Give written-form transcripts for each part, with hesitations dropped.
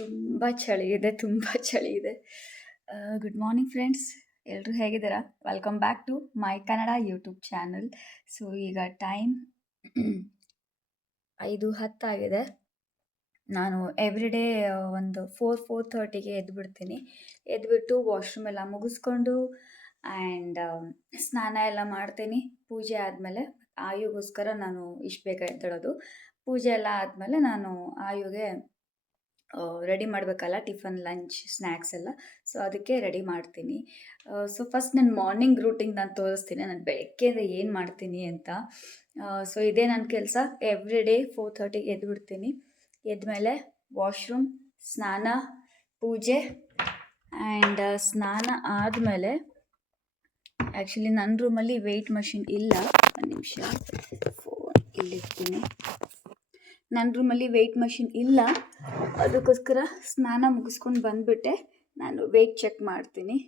ತುಂಬ ಚಳಿ ಇದೆ, ತುಂಬ ಚಳಿ ಇದೆ. ಗುಡ್ ಮಾರ್ನಿಂಗ್ ಫ್ರೆಂಡ್ಸ್, ಎಲ್ಲರೂ ಹೇಗಿದ್ದೀರಾ? Welcome back to my Kannada YouTube channel. So ಈಗ ಟೈಮ್ 5:10 ಆಗಿದೆ. ನಾನು ಎವ್ರಿಡೇ ಒಂದು 4:30ಗೆ ಎದ್ದುಬಿಡ್ತೀನಿ. ಎದ್ದುಬಿಟ್ಟು ವಾಶ್ರೂಮ್ ಎಲ್ಲ ಮುಗಿಸ್ಕೊಂಡು ಆ್ಯಂಡ್ ಸ್ನಾನ ಎಲ್ಲ ಮಾಡ್ತೀನಿ. ಪೂಜೆ ಆದಮೇಲೆ ಆಯುಗೋಸ್ಕರ ನಾನು ಇಷ್ಟು ಬೇಗ ಎದ್ದೇಳೋದು. ಪೂಜೆ ಎಲ್ಲ ಆದಮೇಲೆ ನಾನು ಆಯುಗೆ ರೆಡಿ ಮಾಡಬೇಕಲ್ಲ, ಟಿಫನ್, ಲಂಚ್, ಸ್ನ್ಯಾಕ್ಸ್ ಎಲ್ಲ. ಸೊ ಅದಕ್ಕೆ ರೆಡಿ ಮಾಡ್ತೀನಿ. ಸೊ ಫಸ್ಟ್ ನನ್ನ ಮಾರ್ನಿಂಗ್ ರೂಟೀನ್ ನಾನು ತೋರಿಸ್ತೀನಿ, ನಾನು ಬೆಳಗ್ಗೆಯಿಂದ ಏನು ಮಾಡ್ತೀನಿ ಅಂತ. ಸೊ ಇದೇ ನನ್ನ ಕೆಲಸ. ಎವ್ರಿಡೇ 4:30ಗೆ ಎದ್ದುಬಿಡ್ತೀನಿ. ಎದ್ಮೇಲೆ ವಾಶ್ರೂಮ್, ಸ್ನಾನ, ಪೂಜೆ ಆ್ಯಂಡ್ ಸ್ನಾನ ಆದಮೇಲೆ ಆ್ಯಕ್ಚುಲಿ ನನ್ನ ರೂಮಲ್ಲಿ ವೆಯ್ಟ್ ಮಷಿನ್ ಇಲ್ಲ. ಒಂದು ನಿಮಿಷ, ಫೋನ್ ಇಲ್ಲಿರ್ತೀನಿ. ನನ್ನ ರೂಮಲ್ಲಿ ವೆಯ್ಟ್ ಮಷಿನ್ ಇಲ್ಲ, ಅದಕ್ಕೋಸ್ಕರ ಸ್ನಾನ ಮುಗಿಸ್ಕೊಂಡು ಬಂದುಬಿಟ್ಟೆ ನಾನು ವೆಯ್ಟ್ ಚೆಕ್ ಮಾಡ್ತೀನಿ.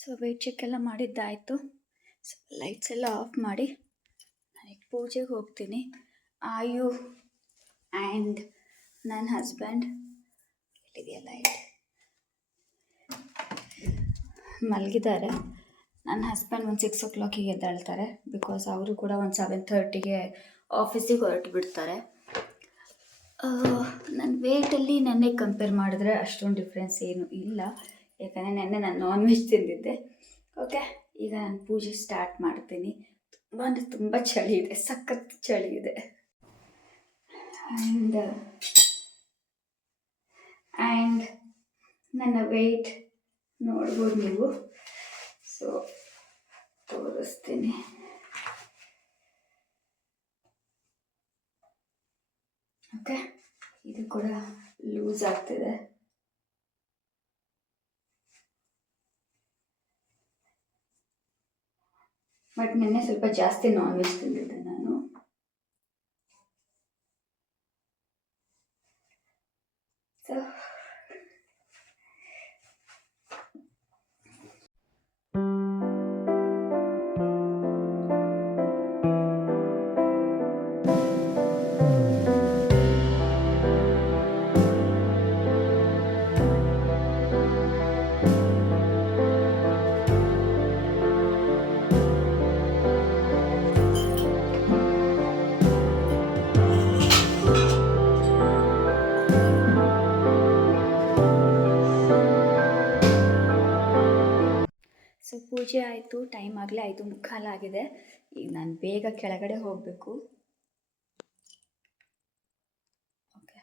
ಸೊ ವೆಯ್ಟ್ ಚೆಕ್ ಎಲ್ಲ ಮಾಡಿದ್ದಾಯಿತು. ಸೊ ಲೈಟ್ಸ್ ಎಲ್ಲ ಆಫ್ ಮಾಡಿ ನನಗೆ ಪೂಜೆಗೆ ಹೋಗ್ತೀನಿ. ಆಯು ಆ್ಯಂಡ್ ನನ್ನ ಹಸ್ಬೆಂಡ್ ಇಲ್ಲಿದೆಯಲ್ಲ ಮಲಗಿದ್ದಾರೆ. ನನ್ನ ಹಸ್ಬೆಂಡ್ ಒಂದು 6 o'clock ಎದ್ದೇಳ್ತಾರೆ. ಬಿಕಾಸ್ ಅವರು ಕೂಡ ಒಂದು 7:30ಗೆ ಆಫೀಸಿಗೆ ಹೊರಟು ಬಿಡ್ತಾರೆ. ನನ್ನ ವೇಟಲ್ಲಿ ನೆನ್ನೆ ಕಂಪೇರ್ ಮಾಡಿದ್ರೆ ಅಷ್ಟೊಂದು ಡಿಫ್ರೆನ್ಸ್ ಏನೂ ಇಲ್ಲ, ಯಾಕಂದರೆ ನೆನ್ನೆ ನಾನು ನಾನ್ ವೆಜ್ ತಿಂದಿದ್ದೆ. ಓಕೆ, ಈಗ ನಾನು ಪೂಜೆ ಸ್ಟಾರ್ಟ್ ಮಾಡ್ತೀನಿ. ತುಂಬ ಅಂದರೆ ತುಂಬ ಚಳಿ ಇದೆ, ಸಖತ್ ಚಳಿ ಇದೆ. ಆ್ಯಂಡ್ ನನ್ನ ವೆಯ್ಟ್ ನೋಡ್ಬೋದು ನೀವು. ಸೊ ತೋರಿಸ್ತೀನಿ. ಓಕೆ, ಇದು ಕೂಡ ಲೂಸ್ ಆಗ್ತಿದೆ. ಬಟ್ ನಿನ್ನೆ ಸ್ವಲ್ಪ ಜಾಸ್ತಿ ನಾನ್ ವೆಜ್ ತಿಂದಿದ್ದೆ ನಾನು. ಸೊ ಪೂಜೆ ಆಯಿತು, ಟೈಮ್ ಆಗಲೇ 5:45 ಆಗಿದೆ. ಈಗ ನಾನು ಬೇಗ ಕೆಳಗಡೆ ಹೋಗಬೇಕು. ಓಕೆ,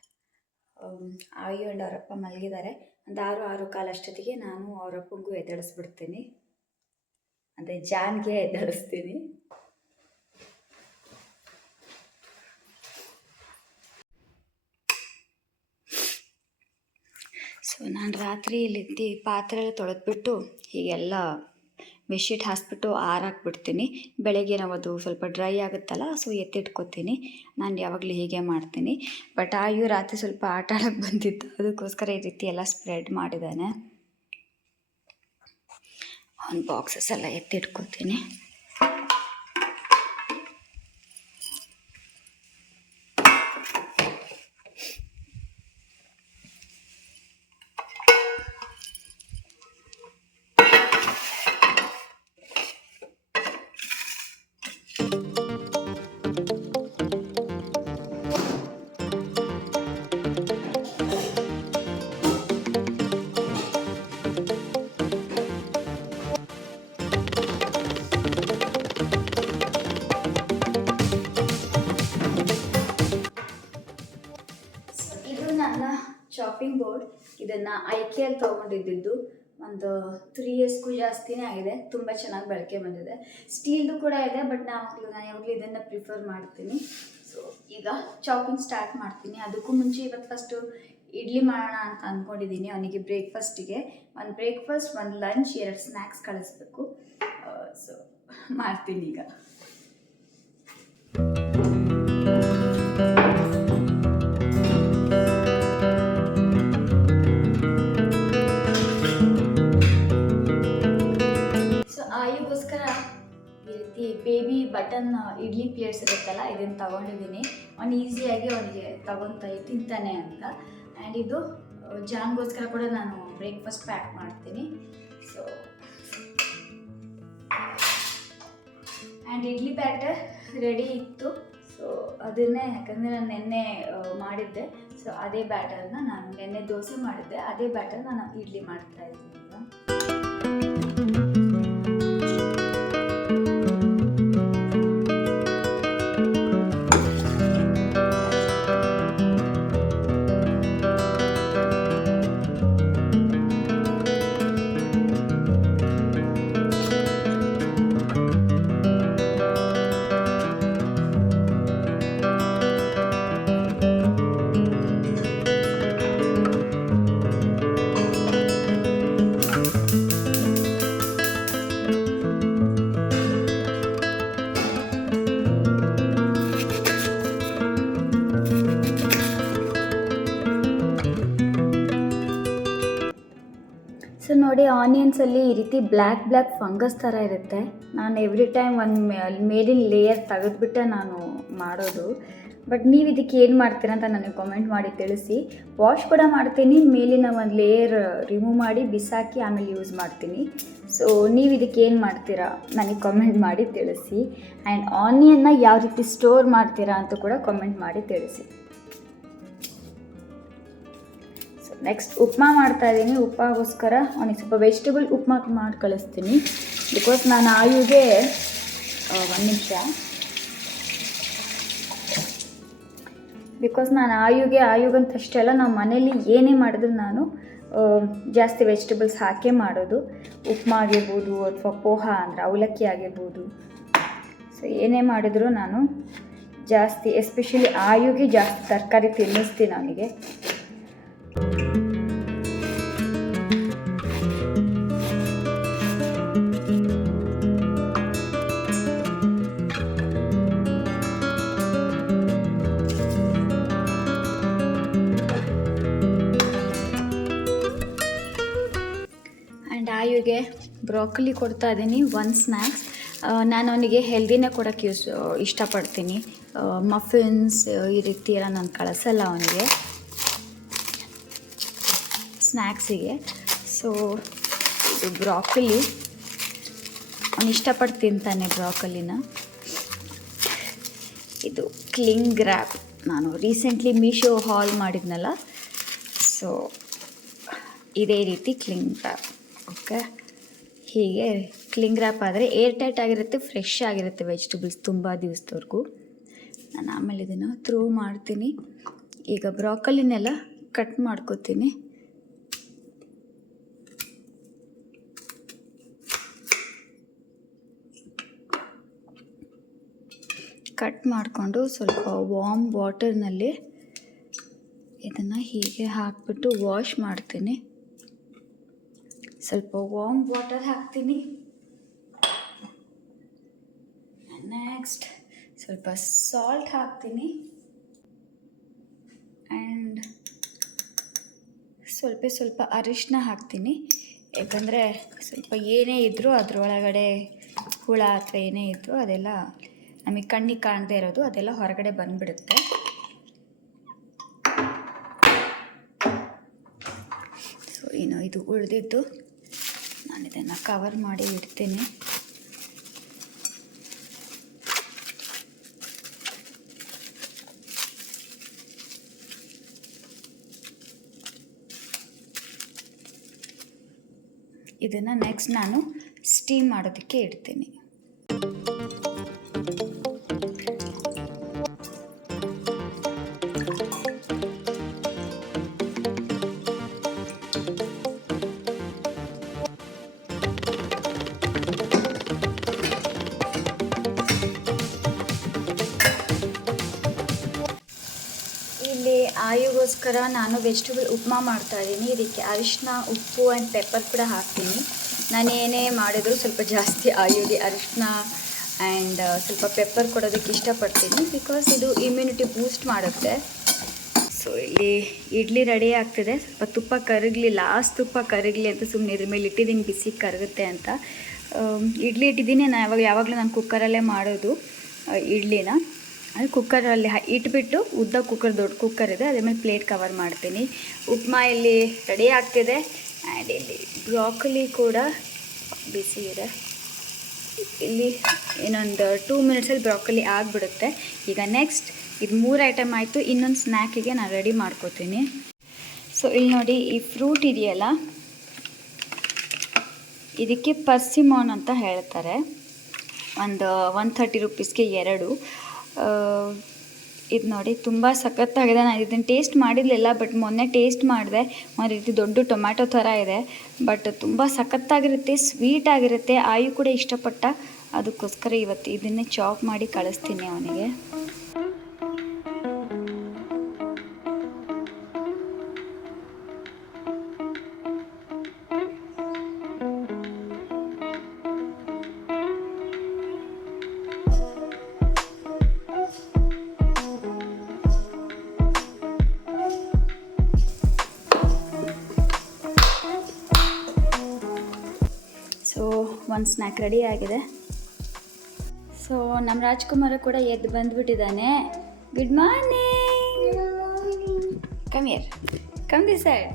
ಆಯು ಆ್ಯಂಡ್ ಅವರಪ್ಪ ಮಲಗಿದ್ದಾರೆ. ಒಂದು 6:15 ಅಷ್ಟೊತ್ತಿಗೆ ನಾನು ಅವರಪ್ಪಂಗೂ ಎದ್ದೇಳಿಸ್ಬಿಡ್ತೀನಿ, ಅಂದರೆ ಜಾನ್ಗೆ ಎದ್ದೇಳಿಸ್ತೀನಿ. ಸೊ ನಾನು ರಾತ್ರಿ ಇಲ್ಲಿ ಪಾತ್ರೆ ಎಲ್ಲ ತೊಳೆದ್ಬಿಟ್ಟು ಹೀಗೆಲ್ಲ ಬೆಡ್ಶೀಟ್ ಹಾಸ್ಬಿಟ್ಟು ಆರಾಕ್ಬಿಡ್ತೀನಿ. ಬೆಳಗ್ಗೆ ನಾವು ಅದು ಸ್ವಲ್ಪ ಡ್ರೈ ಆಗುತ್ತಲ್ಲ, ಸೊ ಎತ್ತಿಟ್ಕೊತೀನಿ. ನಾನು ಯಾವಾಗಲೂ ಹೀಗೆ ಮಾಡ್ತೀನಿ. ಬಟ್ ಆಯು ರಾತ್ರಿ ಸ್ವಲ್ಪ ಆಟ ಆಡೋಕ್ಕೆ ಬಂದಿತ್ತು, ಅದಕ್ಕೋಸ್ಕರ ಈ ರೀತಿ ಎಲ್ಲ ಸ್ಪ್ರೆಡ್ ಮಾಡಿದ್ದಾನೆ. ಒಂದು ಬಾಕ್ಸಸ್ ಎಲ್ಲ ಎತ್ತಿಟ್ಕೊತೀನಿ. ಇದನ್ನು ಐಕೆಯಲ್ಲಿ ತೊಗೊಂಡಿದ್ದು ಒಂದು 3 ಇಯರ್ಸ್ಗೂ ಜಾಸ್ತಿನೇ ಆಗಿದೆ. ತುಂಬ ಚೆನ್ನಾಗಿ ಬಳಕೆ ಬಂದಿದೆ. ಸ್ಟೀಲ್ದು ಕೂಡ ಇದೆ, ಬಟ್ ನಾನು ಯಾವಾಗಲೂ ಇದನ್ನು ಪ್ರಿಫರ್ ಮಾಡ್ತೀನಿ. ಸೊ ಈಗ ಚಾಪಿಂಗ್ ಸ್ಟಾರ್ಟ್ ಮಾಡ್ತೀನಿ. ಅದಕ್ಕೂ ಮುಂಚೆ ಇವತ್ತು ಫಸ್ಟು ಇಡ್ಲಿ ಮಾಡೋಣ ಅಂತ ಅಂದ್ಕೊಂಡಿದ್ದೀನಿ. ಅವನಿಗೆ ಬ್ರೇಕ್ಫಾಸ್ಟಿಗೆ ಒಂದು ಬ್ರೇಕ್ಫಾಸ್ಟ್, ಒಂದು ಲಂಚ್, 2 ಸ್ನ್ಯಾಕ್ಸ್ ಕಳಿಸ್ಬೇಕು. ಸೊ ಮಾಡ್ತೀನಿ ಈಗ. ಆಯುಗೋಸ್ಕರ ಈ ರೀತಿ ಬೇಬಿ ಬಟನ್ ಇಡ್ಲಿ ಪ್ಲೇಟ್ಸ್ ಇರುತ್ತಲ್ಲ, ಇದನ್ನು ತಗೊಂಡಿದ್ದೀನಿ. ಅವ್ನು ಈಸಿಯಾಗಿ ಅವನಿಗೆ ತಿಂತಾನೆ ಅಂತ. ಆ್ಯಂಡ್ ಇದು ಜಾನ್ಗೋಸ್ಕರ ಕೂಡ ನಾನು ಬ್ರೇಕ್ಫಾಸ್ಟ್ ಪ್ಯಾಕ್ ಮಾಡ್ತೀನಿ. So and idli batter ready ಇತ್ತು. ಸೊ ಅದನ್ನೇ, ಯಾಕಂದರೆ ನಾನು ನೆನ್ನೆ ಮಾಡಿದ್ದೆ. ಸೊ ಅದೇ ಬ್ಯಾಟರ್ನ ನಾನು ನೆನ್ನೆ ದೋಸೆ ಮಾಡಿದ್ದೆ, ಅದೇ ಬ್ಯಾಟರ್ ನಾನು ಇಡ್ಲಿ ಮಾಡ್ತಾ ಇದ್ದೀನಿ ಈಗ. ಸೊ ನೋಡಿ, ಆನಿಯನ್ಸಲ್ಲಿ ಈ ರೀತಿ ಬ್ಲ್ಯಾಕ್ ಫಂಗಸ್ ಥರ ಇರುತ್ತೆ. ನಾನು ಎವ್ರಿ ಟೈಮ್ ಒಂದು ಮೇಲಿನ ಲೇಯರ್ ತೆಗೆದುಬಿಟ್ಟೆ ನಾನು ಮಾಡೋದು. ಬಟ್ ನೀವು ಇದಕ್ಕೆ ಏನು ಮಾಡ್ತೀರಾ ಅಂತ ನನಗೆ ಕಾಮೆಂಟ್ ಮಾಡಿ ತಿಳಿಸಿ. ವಾಶ್ ಕೂಡ ಮಾಡ್ತೀನಿ, ಮೇಲಿನ ಒಂದು ಲೇಯರ್ ರಿಮೂವ್ ಮಾಡಿ ಬಿಸಾಕಿ ಆಮೇಲೆ ಯೂಸ್ ಮಾಡ್ತೀನಿ. ಸೊ ನೀವು ಇದಕ್ಕೆ ಏನು ಮಾಡ್ತೀರಾ ನನಗೆ ಕಾಮೆಂಟ್ ಮಾಡಿ ತಿಳಿಸಿ. ಆ್ಯಂಡ್ ಆನಿಯನ್ನ ಯಾವ ರೀತಿ ಸ್ಟೋರ್ ಮಾಡ್ತೀರಾ ಅಂತ ಕೂಡ ಕಾಮೆಂಟ್ ಮಾಡಿ ತಿಳಿಸಿ. ನೆಕ್ಸ್ಟ್ ಉಪ್ಮಾ ಮಾಡ್ತಾಯಿದ್ದೀನಿ. ಉಪ್ಮಾಗೋಸ್ಕರ ಅವನಿಗೆ ಸ್ವಲ್ಪ ವೆಜಿಟೇಬಲ್ ಉಪ್ಮಾ ಮಾಡಿ ಕಳಿಸ್ತೀನಿ. ಬಿಕಾಸ್ ನಾನು ಆಯುಗೆ ಒಂದು ನಿಮಿಷ ಆಯುಗಂತಷ್ಟೆಲ್ಲ ನಾವು ಮನೇಲಿ ಏನೇ ಮಾಡಿದ್ರು ನಾನು ಜಾಸ್ತಿ ವೆಜಿಟೇಬಲ್ಸ್ ಹಾಕೇ ಮಾಡೋದು. ಉಪ್ಮಾ ಆಗಿರ್ಬೋದು ಅಥವಾ ಪೋಹ ಅಂದರೆ ಅವಲಕ್ಕಿ ಆಗಿರ್ಬೋದು. ಸೊ ಏನೇ ಮಾಡಿದ್ರು ನಾನು ಜಾಸ್ತಿ, ಎಸ್ಪೆಷಲಿ ಆಯುಗೆ ಜಾಸ್ತಿ ತರಕಾರಿ ತಿನ್ನಿಸ್ತೀನಿ ಅವನಿಗೆ. ಆಯುಗೆ ಬ್ರಾಕೊಲಿ ಕೊಡ್ತಾ ಇದ್ದೀನಿ, ಒಂದು ಸ್ನ್ಯಾಕ್ಸ್. ನಾನು ಅವನಿಗೆ ಹೆಲ್ದಿನೇ ಕೊಡೋಕ್ಕೆ ಇಷ್ಟಪಡ್ತೀನಿ. ಮಫಿನ್ಸ್ ಈ ರೀತಿ ಎಲ್ಲ ನಾನು ಕಳಿಸಲ್ಲ ಅವನಿಗೆ ಸ್ನ್ಯಾಕ್ಸಿಗೆ. ಸೊ ಇದು ಬ್ರಾಕೊಲಿ ಅವನು ಇಷ್ಟಪಟ್ಟು ತಿಂತಾನೆ ಬ್ರಾಕೊಲಿನ. ಇದು ಕ್ಲಿಂಗ್ ರ್ಯಾಪ್, ನಾನು ರೀಸೆಂಟ್ಲಿ ಮೀಶೋ ಹಾಲ್ ಮಾಡಿದ್ನಲ್ಲ, ಸೊ ಇದೇ ರೀತಿ ಕ್ಲಿಂಗ್ ರ್ಯಾಪ್. ಓಕೆ, ಹೀಗೆ ಕ್ಲಿಂಗ್ ರ್ಯಾಪ್ ಆದರೆ ಏರ್ ಟೈಟ್ ಆಗಿರುತ್ತೆ, ಫ್ರೆಶ್ ಆಗಿರುತ್ತೆ ವೆಜಿಟೇಬಲ್ಸ್ ತುಂಬ ದಿವಸದವರೆಗೂ. ನಾನು ಆಮೇಲೆ ಇದನ್ನು ಥ್ರೋ ಮಾಡ್ತೀನಿ. ಈಗ ಬ್ರಾಕೊಲಿನೆಲ್ಲ ಕಟ್ ಮಾಡ್ಕೋತೀನಿ. ಕಟ್ ಮಾಡಿಕೊಂಡು ಸ್ವಲ್ಪ ವಾರ್ಮ್ ವಾಟರ್ನಲ್ಲಿ ಇದನ್ನು ಹೀಗೆ ಹಾಕಿಬಿಟ್ಟು ವಾಶ್ ಮಾಡ್ತೀನಿ. ಸ್ವಲ್ಪ ವಾರ್ಮ್ ವಾಟರ್ ಹಾಕ್ತೀನಿ. ನೆಕ್ಸ್ಟ್ ಸ್ವಲ್ಪ ಸಾಲ್ಟ್ ಹಾಕ್ತೀನಿ. ಆ್ಯಂಡ್ ಸ್ವಲ್ಪ ಅರಿಶಿನ ಹಾಕ್ತೀನಿ. ಯಾಕಂದರೆ ಸ್ವಲ್ಪ ಏನೇ ಇದ್ದರೂ ಅದರೊಳಗಡೆ ಹುಳ ಅಥವಾ ಏನೇ ಇದ್ದರೂ ಅದೆಲ್ಲ ನಮಗೆ ಕಣ್ಣಿಗೆ ಕಾಣದೇ ಇರೋದು ಅದೆಲ್ಲ ಹೊರಗಡೆ ಬಂದುಬಿಡುತ್ತೆ. ಸೊ ಇನ್ನು ಇದು ಉಳಿದಿದ್ದು ನಾನು ಇದನ್ನು ಕವರ್ ಮಾಡಿ ಇಡ್ತೀನಿ. ಇದನ್ನು ನೆಕ್ಸ್ಟ್ ನಾನು ಸ್ಟೀಮ್ ಮಾಡೋದಕ್ಕೆ ಇಡ್ತೀನಿ. ಮನೆಗೋಸ್ಕರ ನಾನು ವೆಜಿಟೇಬಲ್ ಉಪ್ಮಾ ಮಾಡ್ತಾಯಿದ್ದೀನಿ. ಇದಕ್ಕೆ ಅರಿಶಿನ, ಉಪ್ಪು ಆ್ಯಂಡ್ ಪೆಪ್ಪರ್ ಕೂಡ ಹಾಕ್ತೀನಿ. ನಾನು ಏನೇ ಮಾಡಿದ್ರು ಸ್ವಲ್ಪ ಜಾಸ್ತಿ ಆಯುಧಿ ಅರಿಶಿನ ಆ್ಯಂಡ್ ಸ್ವಲ್ಪ ಪೆಪ್ಪರ್ ಕೊಡೋದಕ್ಕೆ ಇಷ್ಟಪಡ್ತೀನಿ, ಬಿಕಾಸ್ ಇದು ಇಮ್ಯುನಿಟಿ ಬೂಸ್ಟ್ ಮಾಡುತ್ತೆ. ಸೊ ಇಲ್ಲಿ ಇಡ್ಲಿ ರೆಡಿ ಆಗ್ತಿದೆ. ಸ್ವಲ್ಪ ತುಪ್ಪ ಕರಗಲಿ, ಲಾಸ್ಟ್ ತುಪ್ಪ ಕರಗಲಿ ಅಂತ ಸುಮ್ಮನೆ ಇದ್ರ ಮೇಲೆ ಇಟ್ಟಿದ್ದೀನಿ, ಬಿಸಿ ಕರಗುತ್ತೆ ಅಂತ. ಇಡ್ಲಿ ಇಟ್ಟಿದ್ದೀನಿ. ಯಾವಾಗಲೂ ನಾನು ಕುಕ್ಕರಲ್ಲೇ ಮಾಡೋದು ಇಡ್ಲಿನ. ಅದು ಕುಕ್ಕರಲ್ಲಿ ಇಟ್ಬಿಟ್ಟು ಉದ್ದ ಕುಕ್ಕರ್, ದೊಡ್ಡ ಕುಕ್ಕರ್ ಇದೆ, ಅದ್ರ ಮೇಲೆ ಪ್ಲೇಟ್ ಕವರ್ ಮಾಡ್ತೀನಿ. ಉಪ್ಮಾ ಇಲ್ಲಿ ರೆಡಿ ಆಗ್ತಿದೆ. ಆ್ಯಂಡ್ ಇಲ್ಲಿ ಬ್ರಾಕೊಲಿ ಕೂಡ ಬಿಸಿ ಇದೆ. ಇಲ್ಲಿ ಇನ್ನೊಂದು 2 ಮಿನಿಟ್ಸಲ್ಲಿ ಬ್ರಾಕೊಲಿ ಆಗಿಬಿಡುತ್ತೆ. ಈಗ ನೆಕ್ಸ್ಟ್ ಇದು 3 ಐಟಮ್ ಆಯಿತು. ಇನ್ನೊಂದು ಸ್ನ್ಯಾಕಿಗೆ ನಾನು ರೆಡಿ ಮಾಡ್ಕೋತೀನಿ. ಸೊ ಇಲ್ಲಿ ನೋಡಿ, ಈ ಫ್ರೂಟ್ ಇದೆಯಲ್ಲ, ಇದಕ್ಕೆ ಪರ್ಸಿಮೋನ್ ಅಂತ ಹೇಳ್ತಾರೆ. ಒಂದು 130 ರುಪೀಸ್ಗೆ 2. ಇದು ನೋಡಿ ತುಂಬ ಸಖತ್ತಾಗಿದೆ. ನಾನು ಇದನ್ನು ಟೇಸ್ಟ್ ಮಾಡಿರಲಿಲ್ಲ, ಬಟ್ ಮೊನ್ನೆ ಟೇಸ್ಟ್ ಮಾಡಿದೆ. ಒಂದು ರೀತಿ ದೊಡ್ಡ ಟೊಮ್ಯಾಟೊ ಥರ ಇದೆ, ಬಟ್ ತುಂಬ ಸಖತ್ತಾಗಿರುತ್ತೆ, ಸ್ವೀಟಾಗಿರುತ್ತೆ. ಆಯು ಕೂಡ ಇಷ್ಟಪಟ್ಟ, ಅದಕ್ಕೋಸ್ಕರ ಇವತ್ತು ಇದನ್ನೇ ಚಾಪ್ ಮಾಡಿ ಕಳಿಸ್ತೀನಿ ಅವನಿಗೆ. ಸೊ ಒಂದು ಸ್ನ್ಯಾಕ್ ರೆಡಿ ಆಗಿದೆ. ಸೊ ನಮ್ಮ ರಾಜ್ಕುಮಾರ ಕೂಡ ಎದ್ದು ಬಂದುಬಿಟ್ಟಿದ್ದಾನೆ. Good morning. Come here, come this side.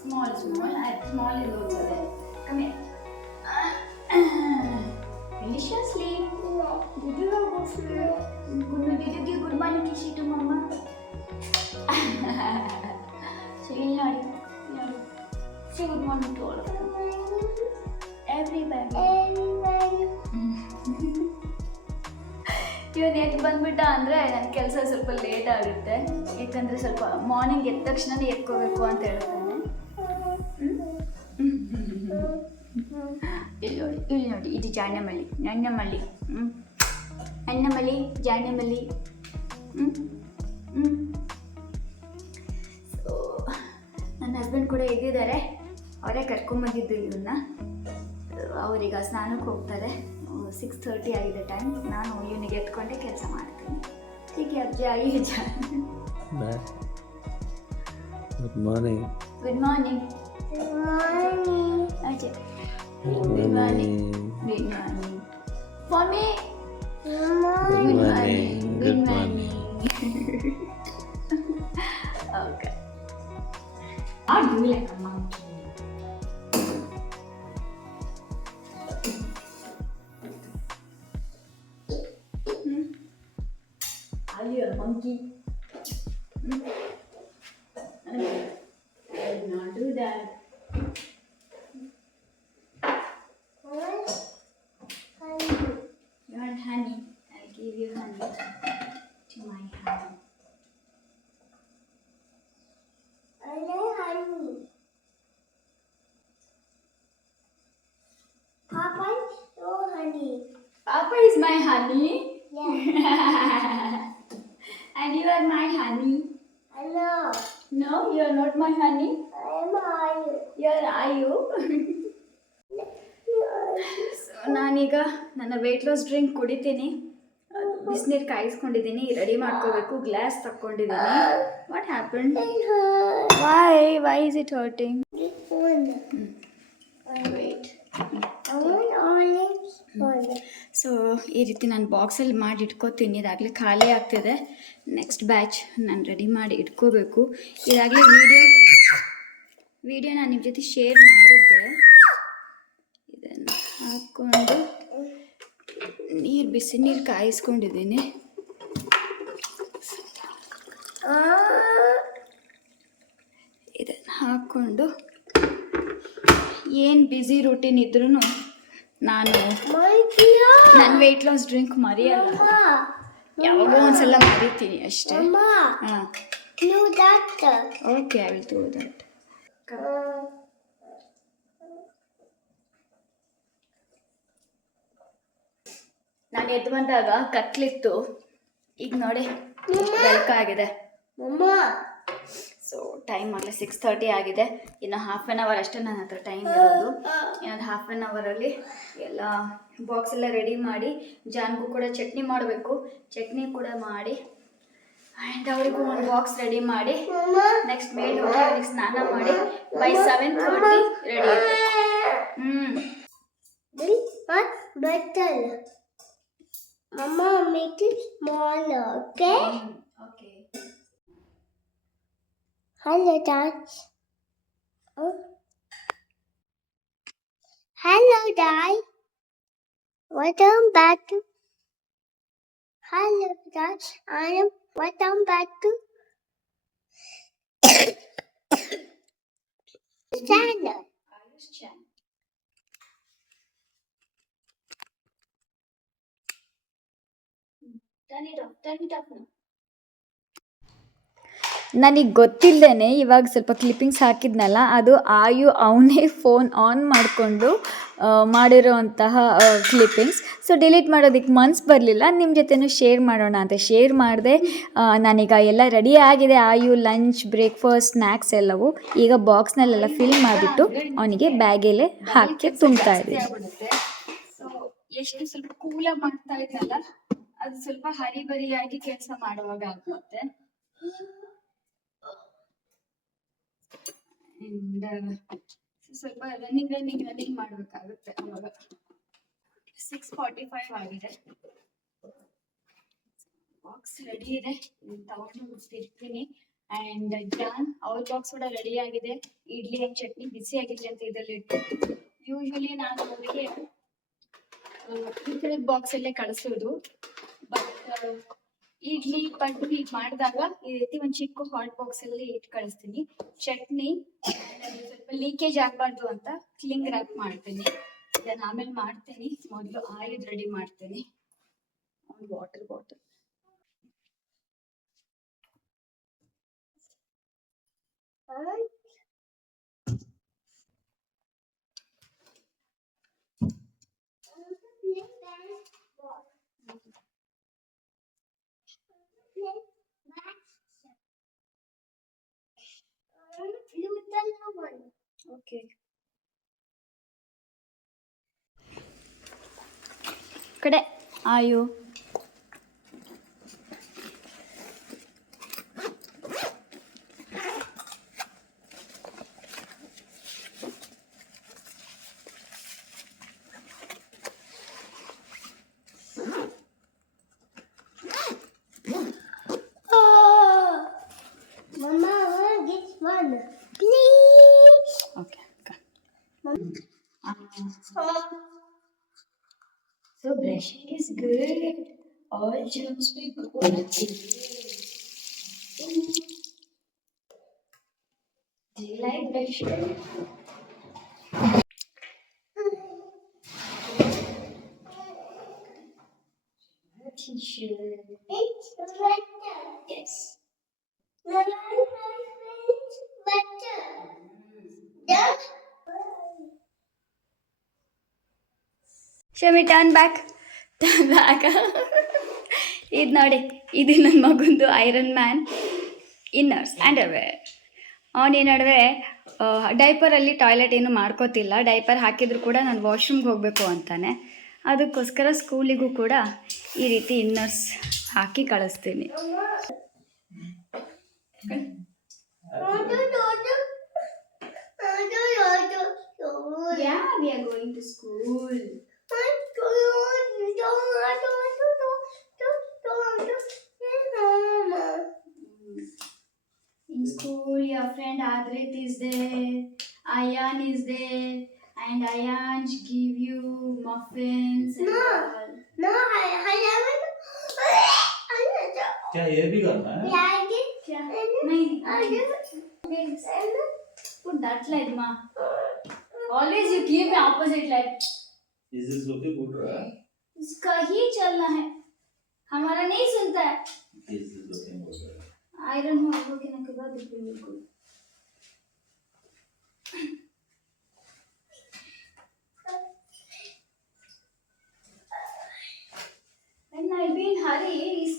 Small is also there. Come here. Deliciously. Did you have good food? Did you give good morning kiss to mama? So you'll not say good morning to all of them. Everybody. ಇವನು ಎದ್ದು ಬಂದ್ಬಿಟ್ಟ ಅಂದರೆ ನನ್ನ ಕೆಲಸ ಸ್ವಲ್ಪ late ಆಗುತ್ತೆ. ಯಾಕಂದರೆ ಸ್ವಲ್ಪ ಮಾರ್ನಿಂಗ್ ಎದ್ದ ತಕ್ಷಣನೇ ಎತ್ಕೋಬೇಕು ಅಂತ ಹೇಳ್ತಾನೆ. ಇಲ್ಲಿ ನೋಡಿ, ಇದು ಜಾಣಮಲ್ಲಿ, ನನ್ನಮಲ್ಲಿ, ಅಣ್ಣಮಲ್ಲಿ, ಜಾಣಮಲ್ಲಿ. ಸೊ ನನ್ನ ಹಸ್ಬೆಂಡ್ ಕೂಡ ಎದ್ದಿದ್ದಾರೆ. ಅವರೇ ಕರ್ಕೊಂಬಂದಿದ್ದು ಇವನ್ನ. ಅವರೀಗ ಸ್ನಾನಕ್ಕೆ ಹೋಗ್ತಾರೆ. 6:30 ಆಗಿದೆ ಟೈಮ್. ನಾನು ಇವನಿಗೆ ಎತ್ಕೊಂಡೆ ಕೆಲಸ ಮಾಡ್ತೀನಿ. ठीक है, अब जाइए गुड मॉर्निंग. Good morning. अच्छा, good morning. Good morning for me. Good morning. Good morning. Okay, और do like a monkey. Are you a monkey? I will not do that. You want honey? I'll give you honey to my hand. I like honey. Papa, no honey. Papa is my honey. Yeah. And you are my honey. Hello. No, you are not my honey. I'm honey. You are Ayu. So ನಾನೀಗ ನನ್ನ weight loss drink ಕುಡಿತೀನಿ. ಬಿಸಿನೀರು ಕಾಯಿಸ್ಕೊಂಡಿದ್ದೀನಿ, ready ಮಾಡ್ಕೋಬೇಕು. Glass ತಕ್ಕೊಂಡಿದ್ದೀನಿ. What happen? Why is it hurting? Wait. So ಈ ರೀತಿ ನಾನು ಬಾಕ್ಸಲ್ಲಿ ಮಾಡಿ ಇಟ್ಕೋತೀನಿ. ಇದಾಗಲೇ ಖಾಲಿ ಆಗ್ತಿದೆ. ನೆಕ್ಸ್ಟ್ ಬ್ಯಾಚ್ ನಾನು ರೆಡಿ ಮಾಡಿ ಇಟ್ಕೋಬೇಕು. ಇದಾಗಲೇ ವಿಡಿಯೋ ನಾನು ನಿಮ್ಮ ಜೊತೆ ಶೇರ್ ಮಾಡಿದ್ದೆ. ಇದನ್ನು ಹಾಕ್ಕೊಂಡು ಬಿಸಿ ನೀರು ಕಾಯಿಸ್ಕೊಂಡಿದ್ದೀನಿ. ಇದನ್ನು ಹಾಕ್ಕೊಂಡು ಏನು ಬ್ಯುಸಿ ರೂಟೀನ್ ಇದ್ರೂ ನಾನು ನನ್ನ ವೆಯ್ಟ್ ಲಾಸ್ ಡ್ರಿಂಕ್ ಮರೆಯಲ್ಲ. ಯಾವಾಗೋ ಒಂದ್ಸಲ ಮರಿತೀನಿ ಅಷ್ಟೇ. ಹಾಂ, okay, I will do that. ನಾನು ಎದ್ದು ಬಂದಾಗ ಕತ್ಲಿತ್ತು, ಈಗ ನೋಡಿ ಬೆಳಕಾಗಿದೆ. Mama. ಸೊ ಟೈಮ್ ಆಗಲಿ 6:30 ಆಗಿದೆ. ಇನ್ನು ಹಾಫ್ ಆನ್ ಅವರ್ ಅಷ್ಟೇ ನನ್ನ ಹತ್ರ ಟೈಮ್ ಇರೋದು. ಇನ್ನೊಂದು ಹಾಫ್ ಆನ್ ಅವರಲ್ಲಿ ಎಲ್ಲ ಬಾಕ್ಸ್ ಎಲ್ಲ ರೆಡಿ ಮಾಡಿ ಜಾನ್ಗೂ ಕೂಡ ಚಟ್ನಿ ಮಾಡಬೇಕು. ಚಟ್ನಿ ಕೂಡ ಮಾಡಿ ಆ್ಯಂಡ್ ಅವರಿಗೂ ಒಂದು ಬಾಕ್ಸ್ ರೆಡಿ ಮಾಡಿ ನೆಕ್ಸ್ಟ್ ಮೇಲೆ ಹೋಗಿ ಅವ್ರಿಗೆ ಸ್ನಾನ ಮಾಡಿ ಬೈ 7:30 ರೆಡಿ ಇರಬೇಕು. Then what bottle? Mama, make it smaller, okay? Okay. Hello, Dad. Oh. Hello, Dad. Welcome back to. Hello, Dad. I am. Welcome back to. Channel. Ayush ಚಾನ್. Turn it off now. ನನಗೆ ಗೊತ್ತಿಲ್ಲದೇ ಇವಾಗ ಸ್ವಲ್ಪ clippings ಹಾಕಿದ್ನಲ್ಲ, ಅದು ಆಯು ಅವನೇ phone on ಮಾಡಿಕೊಂಡು ಮಾಡಿರೋವಂತಹ clippings. So delete ಮಾಡೋದಕ್ಕೆ ಮನ್ಸು ಬರಲಿಲ್ಲ, ನಿಮ್ಮ ಜೊತೆನೂ ಶೇರ್ ಮಾಡೋಣ ಅಂತ ಶೇರ್ ಮಾಡಿದೆ. ನಾನೀಗ ಎಲ್ಲ ರೆಡಿ ಆಗಿದೆ, ಆಯು ಲಂಚ್, ಬ್ರೇಕ್ಫಾಸ್ಟ್, ಸ್ನ್ಯಾಕ್ಸ್ ಎಲ್ಲವೂ. ಈಗ ಬಾಕ್ಸ್ನಲ್ಲೆಲ್ಲ ಫಿಲ್ ಮಾಡಿಬಿಟ್ಟು ಅವನಿಗೆ ಬ್ಯಾಗಲ್ಲೇ ಹಾಕಿ ತುಂಬ್ತಾ ಇದ್ದೀನಿ. ಸೊ ಎಷ್ಟು ಸ್ವಲ್ಪ ಕೂಲಾಗಿ ಮಾಡ್ತಾ ಇದ್ನಲ್ಲ, ಅದು ಸ್ವಲ್ಪ ಹರಿಬರಿಯಾಗಿ ಕೆಲಸ ಮಾಡುವಾಗ ಆಗುತ್ತೆ. ಸ್ವಲ್ಪ ರನ್ನಿಂಗ್ ಮಾಡಬೇಕಾಗುತ್ತೆ. ಅವಾಗ 6:45 ಆಗಿದೆ. ಬಾಕ್ಸ್ ರೆಡಿ ಇದೆ, ತಗೊಂಡು ಇರ್ತೀನಿ. ಆ್ಯಂಡ್ ಜಾನ್ ಅವ್ರ ಬಾಕ್ಸ್ ಕೂಡ ರೆಡಿ ಆಗಿದೆ. ಇಡ್ಲಿ ಆ್ಯಂಡ್ ಚಟ್ನಿ ಬಿಸಿ ಆಗಿದೆ ಅಂತ ಇದರಲ್ಲಿ ಇಟ್ಟು. ಯೂಶ್ವಲಿ ನಾನು ಅವರಿಗೆ ಈ ಬಾಕ್ಸಲ್ಲೇ ಕಳಿಸೋದು. ಬಟ್ ಇಡ್ಲಿ ಪಡ್ಡಿ ಮಾಡಿದಾಗ ಈ ರೀತಿ ಒಂದು ಚಿಕ್ಕ ಹಾಟ್ ಬಾಕ್ಸಲ್ಲಿ ಇಟ್ಟು ಕಳಿಸ್ತೀನಿ. ಚಟ್ನಿ ಸ್ವಲ್ಪ ಲೀಕೇಜ್ ಆಗಬಾರ್ದು ಅಂತ ಕ್ಲಿಂಗ್ ರ್ಯಾಪ್ ಮಾಡ್ತೀನಿ. ಇದನ್ನು ಆಮೇಲೆ ಮಾಡ್ತೀನಿ. ಮೊದಲು ಆಯಿಲ್ ರೆಡಿ ಮಾಡ್ತೀನಿ. ಒಂದು ವಾಟರ್ ಬಾಟಲ್. ಓಕೆ, ಕಡೆ ಆಯು Mama, I want this one. Please. Okay. So brushing is good. All germs will go away. Do you like brushing? Tissue. It's better. Yes. It's better. Yeah. Show me turn back. Turn back. ಇದು ನೋಡಿ, ಇದು ನನ್ನ ಮಗಂದು iron man inners underwear. ಅವನ ನಡುವೆ ಡೈಪರಲ್ಲಿ toilet ಏನು ಮಾಡ್ಕೋತಿಲ್ಲ. Diaper ಹಾಕಿದ್ರು ಕೂಡ ನಾನು ವಾಶ್ರೂಮ್ಗೆ ಹೋಗಬೇಕು ಅಂತಾನೆ. ಅದಕ್ಕೋಸ್ಕರ ಸ್ಕೂಲಿಗೂ ಕೂಡ ಈ ರೀತಿ ಇನ್ನರ್ಸ್ ಹಾಕಿ ಕಳಿಸ್ತೀನಿ. Yeah, we are going to school. In school, your friend Adrit is there, Ayan is there, and Ayan give you muffins and No. all. No, I haven't. क्या ये भी करना है? क्या? नहीं. I Put that like ma. Always you keep me opposite like. Is this looking good, right? उसका ही चलना है, हमारा नहीं सुनता है. Is this looking good, right? Iron हो के ना के बाद बिल्कुल.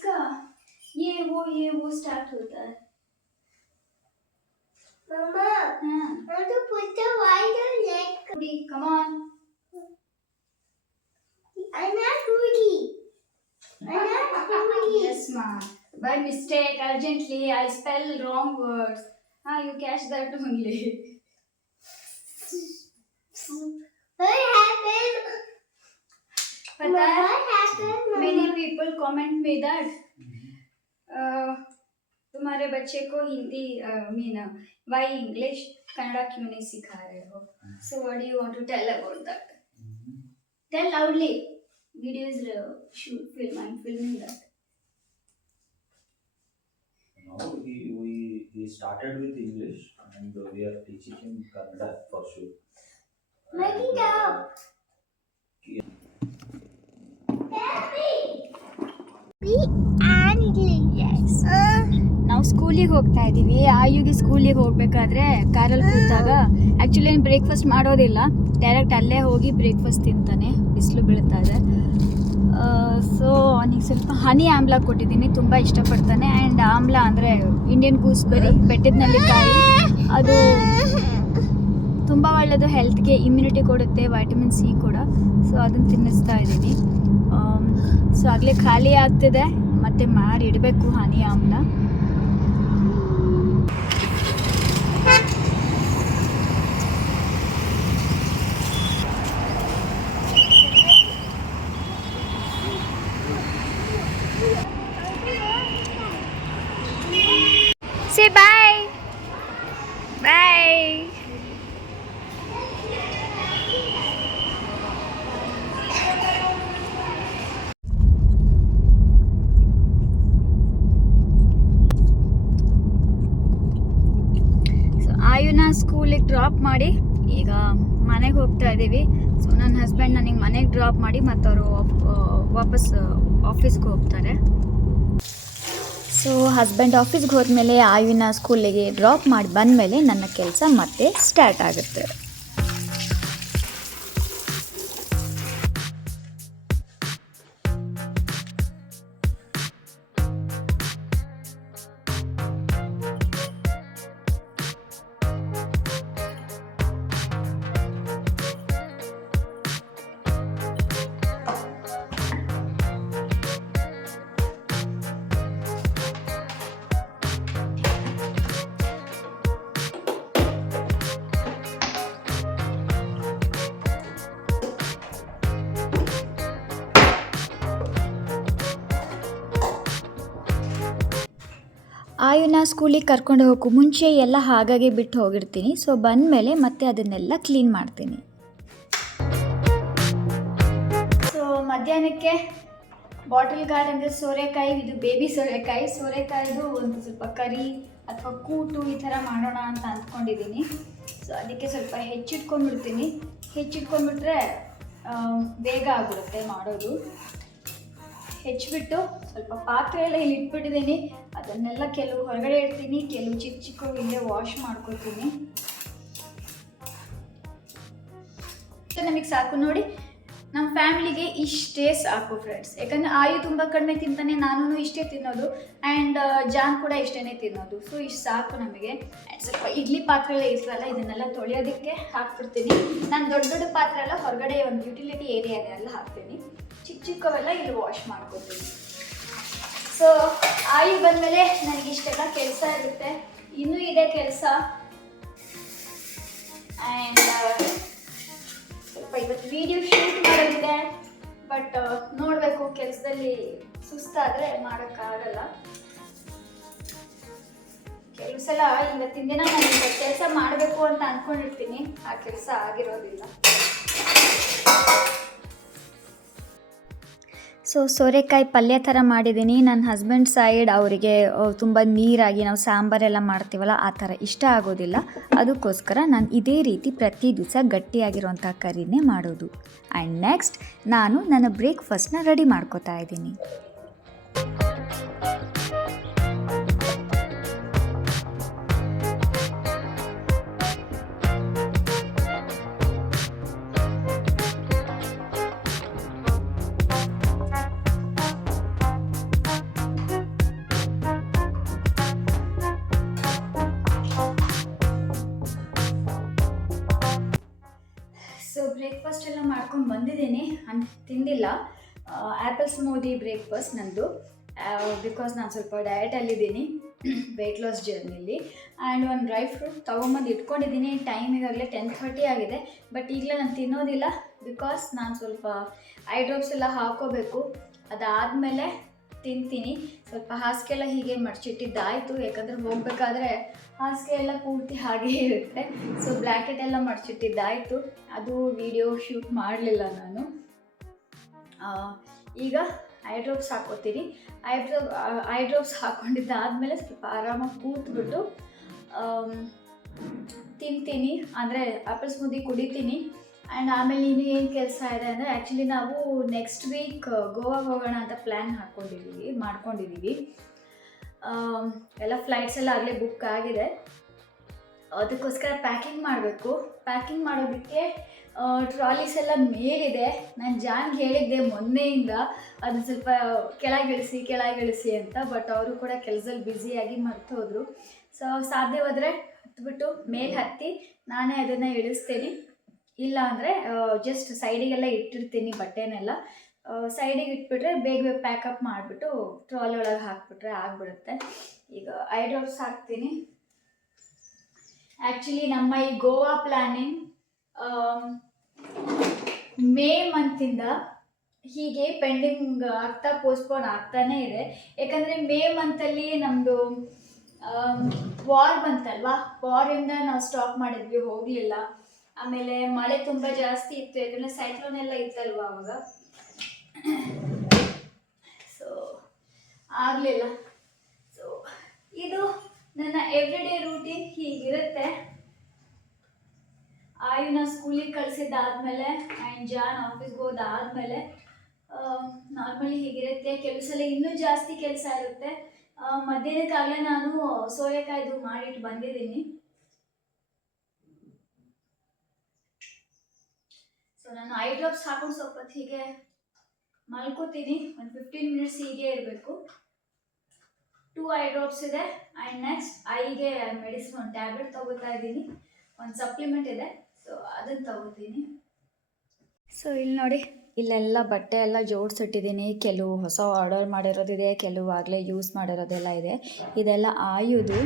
इसका ये वो स्टार्ट होता है. Mama, हाँ. I want to put the white on leg. Rudy, come on. I'm not Rudy. I'm not Rudy. Yes, ma. By mistake, urgently, I spell wrong words. You catch that only. What happened? पता है? What happened, Mama? Many people comment me that तुम्हारे बच्चे को Hindi why English Kannada क्यों नहीं सिखा रहे हो? So what do you want to tell about that? Tell loudly. Videos filming that. No, we started with English and we are teaching him Kannada for sure. Make it up. Yes. ನಾವು ಸ್ಕೂಲಿಗೆ ಹೋಗ್ತಾ ಇದ್ದೀವಿ. ಆಯುಗೆ ಸ್ಕೂಲಿಗೆ ಹೋಗ್ಬೇಕಾದ್ರೆ ಕಾರಲ್ಲಿ ಕೂತಾಗ actually ಏನು breakfast ಮಾಡೋದಿಲ್ಲ, ಡೈರೆಕ್ಟ್ ಅಲ್ಲೇ ಹೋಗಿ ಬ್ರೇಕ್ಫಾಸ್ಟ್ ತಿಂತಾನೆ. ಬಿಸಿಲು ಬೀಳ್ತಾ ಇದೆ. ಸೊ ಅವನಿಗೆ ಸ್ವಲ್ಪ ಹನಿ ಆಮ್ಲ ಕೊಟ್ಟಿದ್ದೀನಿ, ತುಂಬ ಇಷ್ಟಪಡ್ತಾನೆ. ಆ್ಯಂಡ್ ಆಮ್ಲ ಅಂದರೆ ಇಂಡಿಯನ್ ಗೂಸ್ಬೆರಿ, ಬೆಟ್ಟದ ನೆಲ್ಲಿಕಾಯಿ, ಅದು ತುಂಬ ಒಳ್ಳೆಯದು ಹೆಲ್ತ್ಗೆ, ಇಮ್ಯುನಿಟಿ ಕೊಡುತ್ತೆ, ವೈಟಮಿನ್ ಸಿ ಕೂಡ. ಸೊ ಅದನ್ನು ತಿನ್ನಿಸ್ತಾ ಇದ್ದೀನಿ. ಸೊ ಆಗಲೇ ಖಾಲಿ ಆಗ್ತಿದೆ, ಮತ್ತೆ ಮಾಡಿ ಇಡಬೇಕು ಹನಿ ಆಮ್ಲ. Say bye. Bye. ಸೊ ಆಯುನ ಸ್ಕೂಲಿಗೆ ಡ್ರಾಪ್ ಮಾಡಿ ಈಗ ಮನೆಗೆ ಹೋಗ್ತಾ ಇದ್ದೀವಿ. ಸೊ ನನ್ನ ಹಸ್ಬೆಂಡ್ ನನಗೆ ಮನೆಗೆ ಡ್ರಾಪ್ ಮಾಡಿ ಮತ್ತು ಅವರು ವಾಪಸ್ ಆಫೀಸ್ಗೆ ಹೋಗ್ತಾರೆ. ಸೊ ಹಸ್ಬೆಂಡ್ ಆಫೀಸ್ಗೆ ಹೋದ್ಮೇಲೆ ಆಯುವಿನ ಸ್ಕೂಲಿಗೆ ಡ್ರಾಪ್ ಮಾಡಿ ಬಂದಮೇಲೆ ನನ್ನ ಕೆಲಸ ಮತ್ತೆ ಸ್ಟಾರ್ಟ್ ಆಗುತ್ತೆ. ಆಯುನ ಸ್ಕೂಲಿಗೆ ಕರ್ಕೊಂಡು ಹೋಗೋ ಮುಂಚೆ ಎಲ್ಲ ಹಾಗಾಗಿ ಬಿಟ್ಟು ಹೋಗಿರ್ತೀನಿ. ಸೊ ಬಂದಮೇಲೆ ಮತ್ತೆ ಅದನ್ನೆಲ್ಲ ಕ್ಲೀನ್ ಮಾಡ್ತೀನಿ. ಸೊ ಮಧ್ಯಾಹ್ನಕ್ಕೆ ಬಾಟಲ್ ಗಾರ್ಡ್ ಅಂದರೆ ಸೋರೆಕಾಯಿ, ಇದು ಬೇಬಿ ಸೋರೆಕಾಯಿದು ಒಂದು ಸ್ವಲ್ಪ ಕರಿ ಅಥವಾ ಕೂಟು ಈ ಥರ ಮಾಡೋಣ ಅಂತ ಅಂದ್ಕೊಂಡಿದ್ದೀನಿ. ಸೊ ಅದಕ್ಕೆ ಸ್ವಲ್ಪ ಹೆಚ್ಚಿಟ್ಕೊಂಡ್ಬಿಟ್ರೆ ಬೇಗ ಆಗಿಬಿಡುತ್ತೆ ಮಾಡೋದು. ಹೆಚ್ಚಿಬಿಟ್ಟು ಸ್ವಲ್ಪ ಪಾತ್ರೆ ಎಲ್ಲ ಇಲ್ಲಿ ಇಟ್ಬಿಟ್ಟಿದ್ದೀನಿ, ಅದನ್ನೆಲ್ಲ ಕೆಲವು ಹೊರಗಡೆ ಇಡ್ತೀನಿ, ಕೆಲವು ಚಿಕ್ಕ ಇಲ್ಲೇ ವಾಶ್ ಮಾಡ್ಕೊತೀನಿ. ನಮಗೆ ಸಾಕು ನೋಡಿ, ನಮ್ಮ ಫ್ಯಾಮಿಲಿಗೆ ಇಷ್ಟೇ ಸಾಕು ಫ್ರೆಂಡ್ಸ್. ಯಾಕಂದರೆ ಆಯು ತುಂಬ ಕಡಿಮೆ ತಿಂತಾನೆ, ನಾನು ಇಷ್ಟೇ ತಿನ್ನೋದು, ಆ್ಯಂಡ್ ಜಾನ್ ಕೂಡ ಇಷ್ಟೇ ತಿನ್ನೋದು. ಸೊ ಇಷ್ಟು ಸಾಕು ನಮಗೆ. ಆ್ಯಂಡ್ ಸ್ವಲ್ಪ ಇಡ್ಲಿ ಪಾತ್ರೆ ಎಲ್ಲ ಇರ್ತಲ್ಲ, ಇದನ್ನೆಲ್ಲ ತೊಳೆಯೋದಕ್ಕೆ ಹಾಕ್ಬಿಡ್ತೀನಿ. ನಾನು ದೊಡ್ಡ ಪಾತ್ರೆ ಎಲ್ಲ ಹೊರಗಡೆ ಒಂದು ಯುಟಿಲಿಟಿ ಏರಿಯಾಗೆಲ್ಲ ಹಾಕ್ತೀನಿ, ಚಿಕ್ಕವೆಲ್ಲ ಇಲ್ಲಿ ವಾಶ್ ಮಾಡ್ಕೊತೀನಿ. ಸೊ ಆಯು ಬಂದಮೇಲೆ ನನಗಿಷ್ಟೆಲ್ಲ ಕೆಲಸ ಇರುತ್ತೆ, ಇನ್ನೂ ಇದೆ ಕೆಲಸ. ಆ್ಯಂಡ್ ಸ್ವಲ್ಪ ಇವತ್ತು ವಿಡಿಯೋ ಶೂಟ್ ಮಾಡೋದಿದೆ, ಬಟ್ ನೋಡಬೇಕು, ಕೆಲಸದಲ್ಲಿ ಸುಸ್ತಾದರೆ ಮಾಡೋಕ್ಕಾಗಲ್ಲ. ಕೆಲವು ಸಲ ಇವತ್ತಿನ ದಿನ ನಾನು ಕೆಲಸ ಮಾಡಬೇಕು ಅಂತ ಅಂದ್ಕೊಂಡಿರ್ತೀನಿ, ಆ ಕೆಲಸ ಆಗಿರೋದಿಲ್ಲ. ಸೊ ಸೋರೆಕಾಯಿ ಪಲ್ಯ ಥರ ಮಾಡಿದ್ದೀನಿ. ನನ್ನ ಹಸ್ಬೆಂಡ್ ಸೈಡ್ ಅವರಿಗೆ ತುಂಬ ನೀರಾಗಿ ನಾವು ಸಾಂಬಾರೆಲ್ಲ ಮಾಡ್ತೀವಲ್ಲ ಆ ಥರ ಇಷ್ಟ ಆಗೋದಿಲ್ಲ. ಅದಕ್ಕೋಸ್ಕರ ನಾನು ಇದೇ ರೀತಿ ಪ್ರತಿ ದಿವಸ ಗಟ್ಟಿಯಾಗಿರೋಂಥ ಕರಿನೇ ಮಾಡೋದು. ಆ್ಯಂಡ್ ನೆಕ್ಸ್ಟ್ ನಾನು ನನ್ನ ಬ್ರೇಕ್ಫಾಸ್ಟ್ನ ರೆಡಿ ಮಾಡ್ಕೋತಾ ಇದ್ದೀನಿ. ಬ್ರೇಕ್ಫಾಸ್ಟ್ ಎಲ್ಲ ಮಾಡ್ಕೊಂಡು ಬಂದಿದ್ದೀನಿ, ತಿಂದಿಲ್ಲ. ಆ್ಯಪಲ್ ಸ್ಮೂದಿ ಬ್ರೇಕ್ಫಾಸ್ಟ್ ನಂದು, ಬಿಕಾಸ್ ನಾನು ಸ್ವಲ್ಪ ಡಯಟಲ್ಲಿದ್ದೀನಿ ವೆಯ್ಟ್ ಲಾಸ್ ಜರ್ನಿಲಿ. ಆ್ಯಂಡ್ ಒಂದು ಡ್ರೈ ಫ್ರೂಟ್ ತೊಗೊಂಬಂದು ಇಟ್ಕೊಂಡಿದ್ದೀನಿ. ಟೈಮ್ ಈಗಾಗಲೇ 10:30 ಆಗಿದೆ. ಬಟ್ ಈಗಲೇ ನಾನು ತಿನ್ನೋದಿಲ್ಲ, ಬಿಕಾಸ್ ನಾನು ಸ್ವಲ್ಪ ಐ ಡ್ರಾಪ್ಸ್ ಎಲ್ಲ ಹಾಕೋಬೇಕು. ಅದಾದಮೇಲೆ ತಿಂತೀನಿ. ಸ್ವಲ್ಪ ಹಾಸಿಗೆ ಎಲ್ಲ ಹೀಗೆ ಮಡಚಿಟ್ಟಿದ್ದಾಯಿತು, ಯಾಕಂದರೆ ಹೋಗಬೇಕಾದ್ರೆ ಹಾಸಿಗೆ ಎಲ್ಲ ಪೂರ್ತಿ ಹಾಗೇ ಇರುತ್ತೆ. ಸೊ ಬ್ಲ್ಯಾಂಕೆಟ್ ಎಲ್ಲ ಮಡಚಿಟ್ಟಿದ್ದಾಯಿತು. ಅದು ವಿಡಿಯೋ ಶೂಟ್ ಮಾಡಲಿಲ್ಲ ನಾನು. ಈಗ ಐ ಡ್ರಾಪ್ಸ್ ಹಾಕೋತೀನಿ. ಐ ಡ್ರಾಪ್ಸ್ ಹಾಕ್ಕೊಂಡಿದ್ದಾದಮೇಲೆ ಸ್ವಲ್ಪ ಆರಾಮಾಗಿ ಕೂತ್ಬಿಟ್ಟು ತಿಂತೀನಿ, ಅಂದರೆ ಆ್ಯಪಲ್ ಸ್ಮೂದಿ ಕುಡಿತೀನಿ. ಆ್ಯಂಡ್ ಆಮೇಲೆ ಇನ್ನೂ ಏನು ಕೆಲಸ ಇದೆ ಅಂದರೆ, ಆ್ಯಕ್ಚುಲಿ ನಾವು ನೆಕ್ಸ್ಟ್ ವೀಕ್ ಗೋವಾಗೆ ಹೋಗೋಣ ಅಂತ ಪ್ಲ್ಯಾನ್ ಮಾಡ್ಕೊಂಡಿದ್ದೀವಿ. ಎಲ್ಲ ಫ್ಲೈಟ್ಸ್ ಎಲ್ಲ ಆಗಲೇ ಬುಕ್ ಆಗಿದೆ. ಅದಕ್ಕೋಸ್ಕರ ಪ್ಯಾಕಿಂಗ್ ಮಾಡಬೇಕು. ಪ್ಯಾಕಿಂಗ್ ಮಾಡೋದಕ್ಕೆ ಟ್ರಾಲೀಸ್ ಎಲ್ಲ ಮೇಲಿದೆ. ನಾನು ಜಾನ್ಗೆ ಹೇಳಿದ್ದೆ ಮೊನ್ನೆಯಿಂದ ಅದನ್ನು ಸ್ವಲ್ಪ ಕೆಳಗಿಳಿಸಿ ಅಂತ. ಬಟ್ ಅವರು ಕೂಡ ಕೆಲಸದಲ್ಲಿ ಬ್ಯುಸಿಯಾಗಿ ಮರ್ತು ಹೋದರು. ಸೊ ಸಾಧ್ಯವಾದರೆ ಹತ್ಬಿಟ್ಟು ಮೇಲೆ ಹತ್ತಿ ನಾನೇ ಅದನ್ನು ಇಳಿಸ್ತೀನಿ. ಇಲ್ಲ ಅಂದರೆ ಜಸ್ಟ್ ಸೈಡಿಗೆಲ್ಲ ಇಟ್ಟಿರ್ತೀನಿ ಬಟ್ಟೆನೆಲ್ಲ. ಸೈಡಿಗೆ ಇಟ್ಬಿಟ್ರೆ ಬೇಗ ಪ್ಯಾಕಪ್ ಮಾಡಿಬಿಟ್ಟು ಟ್ರಾಲಿ ಒಳಗೆ ಹಾಕ್ಬಿಟ್ರೆ ಆಗಿಬಿಡುತ್ತೆ. ಈಗ ಐ ಡ್ರಾಪ್ಸ್ ಹಾಕ್ತೀನಿ. ಆ್ಯಕ್ಚುಲಿ ನಮ್ಮ ಈ ಗೋವಾ ಪ್ಲ್ಯಾನಿಂಗ್ ಮೇ ಮಂತಿಂದ ಹೀಗೆ ಪೆಂಡಿಂಗ್ ಆಗ್ತಾ ಪೋಸ್ಟ್ಪೋನ್ ಆಗ್ತಾನೇ ಇದೆ. ಯಾಕಂದರೆ ಮೇ ಮಂತಲ್ಲಿ ನಮ್ಮದು ವಾರ್ ಬಂತಲ್ವಾ, ವಾರಿಂದ ನಾವು ಸ್ಟಾಪ್ ಮಾಡಿದ್ವಿ, ಹೋಗಲಿಲ್ಲ. ಆಮೇಲೆ ಮಳೆ ತುಂಬ ಜಾಸ್ತಿ ಇತ್ತು, ಯಾಕಂದರೆ ಸೈಕ್ಲೋನ್ ಎಲ್ಲ ಇತ್ತಲ್ವ ಆವಾಗ. ಸೊ ಆಗಲಿಲ್ಲ. ಸೊ ಇದು ನನ್ನ ಎವ್ರಿಡೇ ರೂಟೀನ್ ಹೀಗಿರುತ್ತೆ. ಆಯುನ ಸ್ಕೂಲಿಗೆ ಕಳಿಸಿದ್ದಾದಮೇಲೆ ಆ್ಯಂಡ್ ಜಾನ್ ಆಫೀಸ್ಗೆ ಹೋದಾದಮೇಲೆ ನಾರ್ಮಲಿ ಹೀಗಿರುತ್ತೆ. ಕೆಲವು ಸಲ ಇನ್ನೂ ಜಾಸ್ತಿ ಕೆಲಸ ಇರುತ್ತೆ. ಮಧ್ಯಾಹ್ನಕ್ಕಾಗಲೇ ನಾನು ಸೋರೆಕಾಯ್ದು ಮಾಡಿಟ್ಟು ಬಂದಿದ್ದೀನಿ. ಸೊ ನಾನು ಐ ಡ್ರಾಪ್ಸ್ ಹಾಕೊಂಡು ಸ್ವಲ್ಪ ಹೊತ್ತು ಹೀಗೆ ಮಲ್ಕೋತೀನಿ. ಒಂದು 15 ಮಿನಿಟ್ಸ್ ಹೀಗೆ ಇರಬೇಕು. 2 ಐ ಡ್ರಾಪ್ಸ್ ಇದೆ. ಆ್ಯಂಡ್ ನೆಕ್ಸ್ಟ್ ಐಗೆ ಮೆಡಿಸಿನ್, ಒಂದು ಟ್ಯಾಬ್ಲೆಟ್ ತೊಗೋತಾ ಇದ್ದೀನಿ. ಒಂದು ಸಪ್ಲಿಮೆಂಟ್ ಇದೆ, ಸೊ ಅದನ್ನು ತೊಗೋತೀನಿ. ಸೊ ಇಲ್ಲಿ ನೋಡಿ, ಇಲ್ಲೆಲ್ಲ ಬಟ್ಟೆ ಎಲ್ಲ ಜೋಡಿಸಿಟ್ಟಿದ್ದೀನಿ. ಕೆಲವು ಹೊಸ ಆರ್ಡರ್ ಮಾಡಿರೋದಿದೆ, ಕೆಲವು ಆಗಲೇ ಯೂಸ್ ಮಾಡಿರೋದೆಲ್ಲ ಇದೆ. ಇದೆಲ್ಲ ಆಯುದು.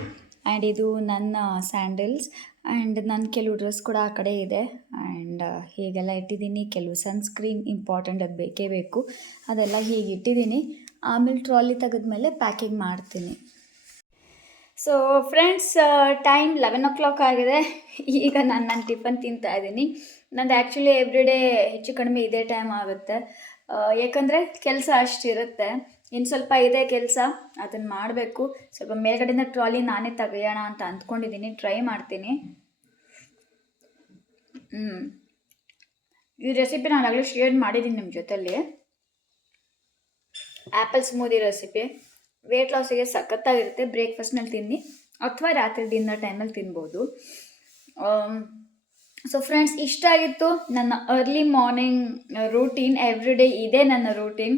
ಆ್ಯಂಡ್ ಇದು ನನ್ನ ಸ್ಯಾಂಡಲ್ಸ್. ಆ್ಯಂಡ್ ನನ್ನ ಕೆಲವು ಡ್ರೆಸ್ ಕೂಡ ಆ ಕಡೆ ಇದೆ. ಆ್ಯಂಡ್ ಹೀಗೆಲ್ಲ ಇಟ್ಟಿದ್ದೀನಿ. ಕೆಲವು ಸನ್ಸ್ಕ್ರೀನ್ ಇಂಪಾರ್ಟೆಂಟ್, ಅದು ಬೇಕೇ ಬೇಕು. ಅದೆಲ್ಲ ಹೀಗೆ ಇಟ್ಟಿದ್ದೀನಿ. ಆಮೇಲೆ ಟ್ರಾಲಿ ತೆಗೆದ್ಮೇಲೆ ಪ್ಯಾಕಿಂಗ್ ಮಾಡ್ತೀನಿ. ಸೊ ಫ್ರೆಂಡ್ಸ್, ಟೈಮ್ 11 o'clock ಆಗಿದೆ. ಈಗ ನಾನು ಟಿಫನ್ ತಿಂತಾಯಿದ್ದೀನಿ. ನಂದು ಆ್ಯಕ್ಚುಲಿ ಎವ್ರಿಡೇ ಹೆಚ್ಚು ಕಡಿಮೆ ಇದೇ ಟೈಮ್ ಆಗುತ್ತೆ. ಯಾಕಂದರೆ ಕೆಲಸ ಅಷ್ಟಿರುತ್ತೆ. ಇನ್ನು ಸ್ವಲ್ಪ ಇದೆ ಕೆಲಸ, ಅದನ್ನು ಮಾಡಬೇಕು. ಸ್ವಲ್ಪ ಮೇಲ್ಗಡೆಯಿಂದ ಟ್ರಾಲಿ ನಾನೇ ತೆಗೆಯೋಣ ಅಂತ ಅಂದ್ಕೊಂಡಿದ್ದೀನಿ, ಟ್ರೈ ಮಾಡ್ತೀನಿ. ಈ ರೆಸಿಪಿ ನಾನು ಆಗಲೇ ಶೇರ್ ಮಾಡಿದ್ದೀನಿ ನಿಮ್ಮ ಜೊತೆಲಿ. ಆ್ಯಪಲ್ ಸ್ಮೂದಿ ರೆಸಿಪಿ ವೆಯ್ಟ್ ಲಾಸಿಗೆ ಸಖತ್ತಾಗಿರುತ್ತೆ. ಬ್ರೇಕ್ಫಾಸ್ಟ್ನಲ್ಲಿ ತಿನ್ನಿ ಅಥವಾ ರಾತ್ರಿ ಡಿನ್ನರ್ ಟೈಮಲ್ಲಿ ತಿನ್ಬೋದು. ಸೊ ಫ್ರೆಂಡ್ಸ್, ಇಷ್ಟ ಆಗಿತ್ತು ನನ್ನ ಅರ್ಲಿ ಮಾರ್ನಿಂಗ್ ರೂಟೀನ್. ಎವ್ರಿಡೇ ಇದೇ ನನ್ನ ರೂಟೀನ್.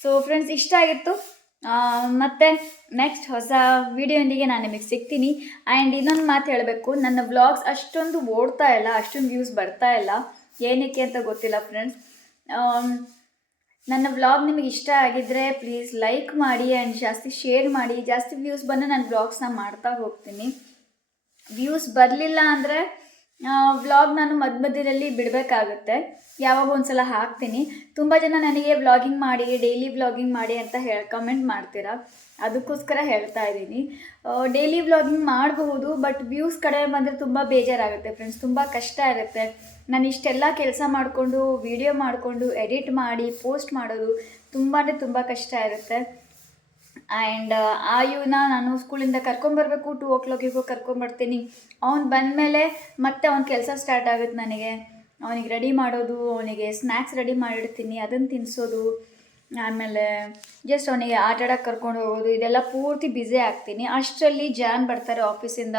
ಸೊ ಫ್ರೆಂಡ್ಸ್, ಇಷ್ಟ ಆಗಿತ್ತು. ಮತ್ತು ನೆಕ್ಸ್ಟ್ ಹೊಸ ವಿಡಿಯೋಂದಿಗೆ ನಾನು ನಿಮಗೆ ಸಿಗ್ತೀನಿ. ಆ್ಯಂಡ್ ಇನ್ನೊಂದು ಮಾತು ಹೇಳಬೇಕು, ನನ್ನ ವ್ಲಾಗ್ಸ್ ಅಷ್ಟೊಂದು ಓಡ್ತಾ ಇಲ್ಲ, ಅಷ್ಟೊಂದು ವ್ಯೂಸ್ ಬರ್ತಾ ಇಲ್ಲ. ಏನಕ್ಕೆ ಅಂತ ಗೊತ್ತಿಲ್ಲ ಫ್ರೆಂಡ್ಸ್. ನನ್ನ ವ್ಲಾಗ್ ನಿಮಗೆ ಇಷ್ಟ ಆಗಿದ್ದರೆ ಪ್ಲೀಸ್ ಲೈಕ್ ಮಾಡಿ ಆ್ಯಂಡ್ ಜಾಸ್ತಿ ಶೇರ್ ಮಾಡಿ. ಜಾಸ್ತಿ ವ್ಯೂಸ್ ಬಂದು ನಾನು ವ್ಲಾಗ್ಸ್ನ ಮಾಡ್ತಾ ಹೋಗ್ತೀನಿ. ವ್ಯೂಸ್ ಬರಲಿಲ್ಲ ಅಂದರೆ ವ್ಲಾಗ್ ನಾನು ಮಧ್ಯದಲ್ಲಿ ಬಿಡಬೇಕಾಗುತ್ತೆ. ಯಾವಾಗ ಒಂದು ಸಲ ಹಾಕ್ತೀನಿ. ತುಂಬ ಜನ ನನಗೆ ವ್ಲಾಗಿಂಗ್ ಮಾಡಿ, ಡೈಲಿ ವ್ಲಾಗಿಂಗ್ ಮಾಡಿ ಅಂತ ಕಮೆಂಟ್ ಮಾಡ್ತೀರಾ. ಅದಕ್ಕೋಸ್ಕರ ಹೇಳ್ತಾ ಇದ್ದೀನಿ. ಡೈಲಿ ವ್ಲಾಗಿಂಗ್ ಮಾಡಬಹುದು, ಬಟ್ ವ್ಯೂಸ್ ಕಡಿಮೆ ಬಂದರೆ ತುಂಬ ಬೇಜಾರಾಗುತ್ತೆ ಫ್ರೆಂಡ್ಸ್. ತುಂಬ ಕಷ್ಟ ಇರುತ್ತೆ. ನಾನು ಇಷ್ಟೆಲ್ಲ ಕೆಲಸ ಮಾಡಿಕೊಂಡು, ವಿಡಿಯೋ ಮಾಡಿಕೊಂಡು, ಎಡಿಟ್ ಮಾಡಿ ಪೋಸ್ಟ್ ಮಾಡೋದು ತುಂಬ ಕಷ್ಟ ಇರುತ್ತೆ. ಆ್ಯಂಡ್ ಆಯುನ ನಾನು ಸ್ಕೂಲಿಂದ ಕರ್ಕೊಂಬರ್ಬೇಕು. 2 o'clock ಕರ್ಕೊಂಬರ್ತೀನಿ. ಅವ್ನು ಬಂದಮೇಲೆ ಮತ್ತೆ ಅವ್ನ ಕೆಲಸ ಸ್ಟಾರ್ಟ್ ಆಗುತ್ತೆ ನನಗೆ. ಅವನಿಗೆ ರೆಡಿ ಮಾಡೋದು, ಅವನಿಗೆ ಸ್ನ್ಯಾಕ್ಸ್ ರೆಡಿ ಮಾಡಿಡ್ತೀನಿ, ಅದನ್ನು ತಿನ್ನಿಸೋದು, ಆಮೇಲೆ ಜಸ್ಟ್ ಅವನಿಗೆ ಆಟ ಆಡೋಕ್ಕೆ ಕರ್ಕೊಂಡು ಹೋಗೋದು, ಇದೆಲ್ಲ ಪೂರ್ತಿ ಬ್ಯುಸಿ ಆಗ್ತೀನಿ. ಅಷ್ಟರಲ್ಲಿ ಜಾನ್ ಬರ್ತಾರೆ ಆಫೀಸಿಂದ.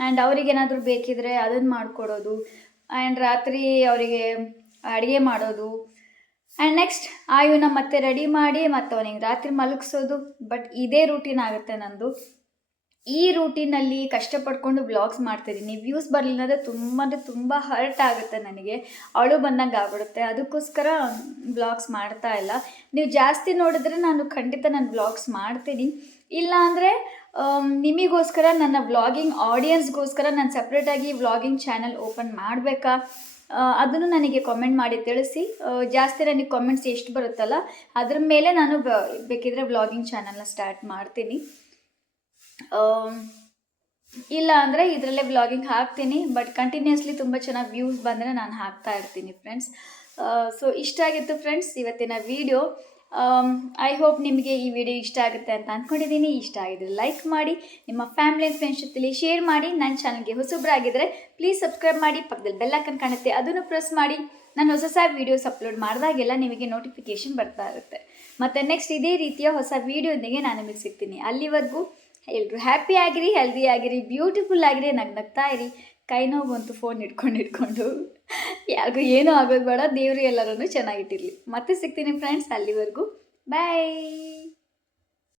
ಆ್ಯಂಡ್ ಅವ್ರಿಗೇನಾದರೂ ಬೇಕಿದ್ರೆ ಅದನ್ನು ಮಾಡಿಕೊಡೋದು. ಆ್ಯಂಡ್ ರಾತ್ರಿ ಅವರಿಗೆ ಅಡುಗೆ ಮಾಡೋದು. ಆ್ಯಂಡ್ ನೆಕ್ಸ್ಟ್ ಆಯುನ ಮತ್ತೆ ರೆಡಿ ಮಾಡಿ ಮತ್ತು ಅವನಿಗೆ ರಾತ್ರಿ ಮಲಗಿಸೋದು. ಬಟ್ ಇದೇ ರೂಟೀನ್ ಆಗುತ್ತೆ ನಂದು. ಈ ರೂಟೀನಲ್ಲಿ ಕಷ್ಟಪಡ್ಕೊಂಡು ವ್ಲಾಗ್ಸ್ ಮಾಡ್ತಾಯಿದ್ದೀನಿ. ವ್ಯೂಸ್ ಬರಲಿಲ್ಲ ಅಂದರೆ ತುಂಬ ಹರ್ಟ್ ಆಗುತ್ತೆ ನನಗೆ, ಅಳು ಬಂದಂಗೆ ಆಗ್ಬಿಡುತ್ತೆ. ಅದಕ್ಕೋಸ್ಕರ ವ್ಲಾಗ್ಸ್ ಮಾಡ್ತಾ ಇಲ್ಲ. ನೀವು ಜಾಸ್ತಿ ನೋಡಿದ್ರೆ ನಾನು ಖಂಡಿತ ವ್ಲಾಗ್ಸ್ ಮಾಡ್ತೀನಿ. ಇಲ್ಲ ಅಂದರೆ ನಿಮಗೋಸ್ಕರ ನನ್ನ ವ್ಲಾಗಿಂಗ್ ಆಡಿಯನ್ಸ್ಗೋಸ್ಕರ ನಾನು ಸಪ್ರೇಟಾಗಿ ವ್ಲಾಗಿಂಗ್ ಚಾನಲ್ ಓಪನ್ ಮಾಡಬೇಕಾ, ಅದನ್ನು ನನಗೆ ಕಾಮೆಂಟ್ ಮಾಡಿ ತಿಳಿಸಿ. ಜಾಸ್ತಿ ನನಗೆ ಕಾಮೆಂಟ್ಸ್ ಎಷ್ಟು ಬರುತ್ತಲ್ಲ ಅದ್ರ ಮೇಲೆ ನಾನು ಬೇಕಿದ್ರೆ ವ್ಲಾಗಿಂಗ್ ಚಾನಲ್ನ ಸ್ಟಾರ್ಟ್ ಮಾಡ್ತೀನಿ. ಇಲ್ಲ ಅಂದರೆ ಇದರಲ್ಲೇ ವ್ಲಾಗಿಂಗ್ ಹಾಕ್ತೀನಿ. ಬಟ್ ಕಂಟಿನ್ಯೂಸ್ಲಿ ತುಂಬ ಚೆನ್ನಾಗಿ ವ್ಯೂಸ್ ಬಂದರೆ ನಾನು ಹಾಕ್ತಾ ಇರ್ತೀನಿ ಫ್ರೆಂಡ್ಸ್. ಸೊ ಇಷ್ಟ ಆಗಿತ್ತು ಫ್ರೆಂಡ್ಸ್ ಇವತ್ತಿನ ವಿಡಿಯೋ. ಐ ಹೋಪ್ ನಿಮಗೆ ಈ ವಿಡಿಯೋ ಇಷ್ಟ ಆಗುತ್ತೆ ಅಂತ ಅಂದ್ಕೊಂಡಿದ್ದೀನಿ. ಇಷ್ಟ ಆಗಿದ್ರೆ ಲೈಕ್ ಮಾಡಿ, ನಿಮ್ಮ ಫ್ಯಾಮಿಲಿ ಆ್ಯಂಡ್ ಫ್ರೆಂಡ್ಸ್ ಜೊತೆಲಿ ಶೇರ್ ಮಾಡಿ. ನನ್ನ ಚಾನಲ್ಗೆ ಹೊಸಬ್ರಾಗಿದ್ದರೆ ಪ್ಲೀಸ್ ಸಬ್ಸ್ಕ್ರೈಬ್ ಮಾಡಿ, ಪಕ್ಕದಲ್ಲಿ ಬೆಲ್ ಐಕಾನ್ ಕಾಣುತ್ತೆ ಅದನ್ನು ಪ್ರೆಸ್ ಮಾಡಿ. ನಾನು ಹೊಸ ವೀಡಿಯೋಸ್ ಅಪ್ಲೋಡ್ ಮಾಡಿದಾಗೆಲ್ಲ ನಿಮಗೆ ನೋಟಿಫಿಕೇಷನ್ ಬರ್ತಾ ಇರುತ್ತೆ. ಮತ್ತು ನೆಕ್ಸ್ಟ್ ಇದೇ ರೀತಿಯ ಹೊಸ ವೀಡಿಯೋದೊಂದಿಗೆ ನಾನು ನಿಮಗೆ ಸಿಗ್ತೀನಿ. ಅಲ್ಲಿವರೆಗೂ ಎಲ್ಲರೂ ಹ್ಯಾಪಿ ಆಗಿರಿ, ಹೆಲ್ದಿ ಆಗಿರಿ, ಬ್ಯೂಟಿಫುಲ್ ಆಗಿರಿ, ನಗ್ನಗ್ತಾ ಇರಿ. ಕೈ ನೋವು ಬಂತು ಫೋನ್ ಹಿಡ್ಕೊಂಡು ಯಾರಿಗೂ ಏನೂ ಆಗೋದು ಬೇಡ. ದೇವರು ಎಲ್ಲರೂ ಚೆನ್ನಾಗಿಟ್ಟಿರಲಿ. ಮತ್ತೆ ಸಿಗ್ತೀನಿ ಫ್ರೆಂಡ್ಸ್, ಅಲ್ಲಿವರೆಗೂ ಬಾಯ್.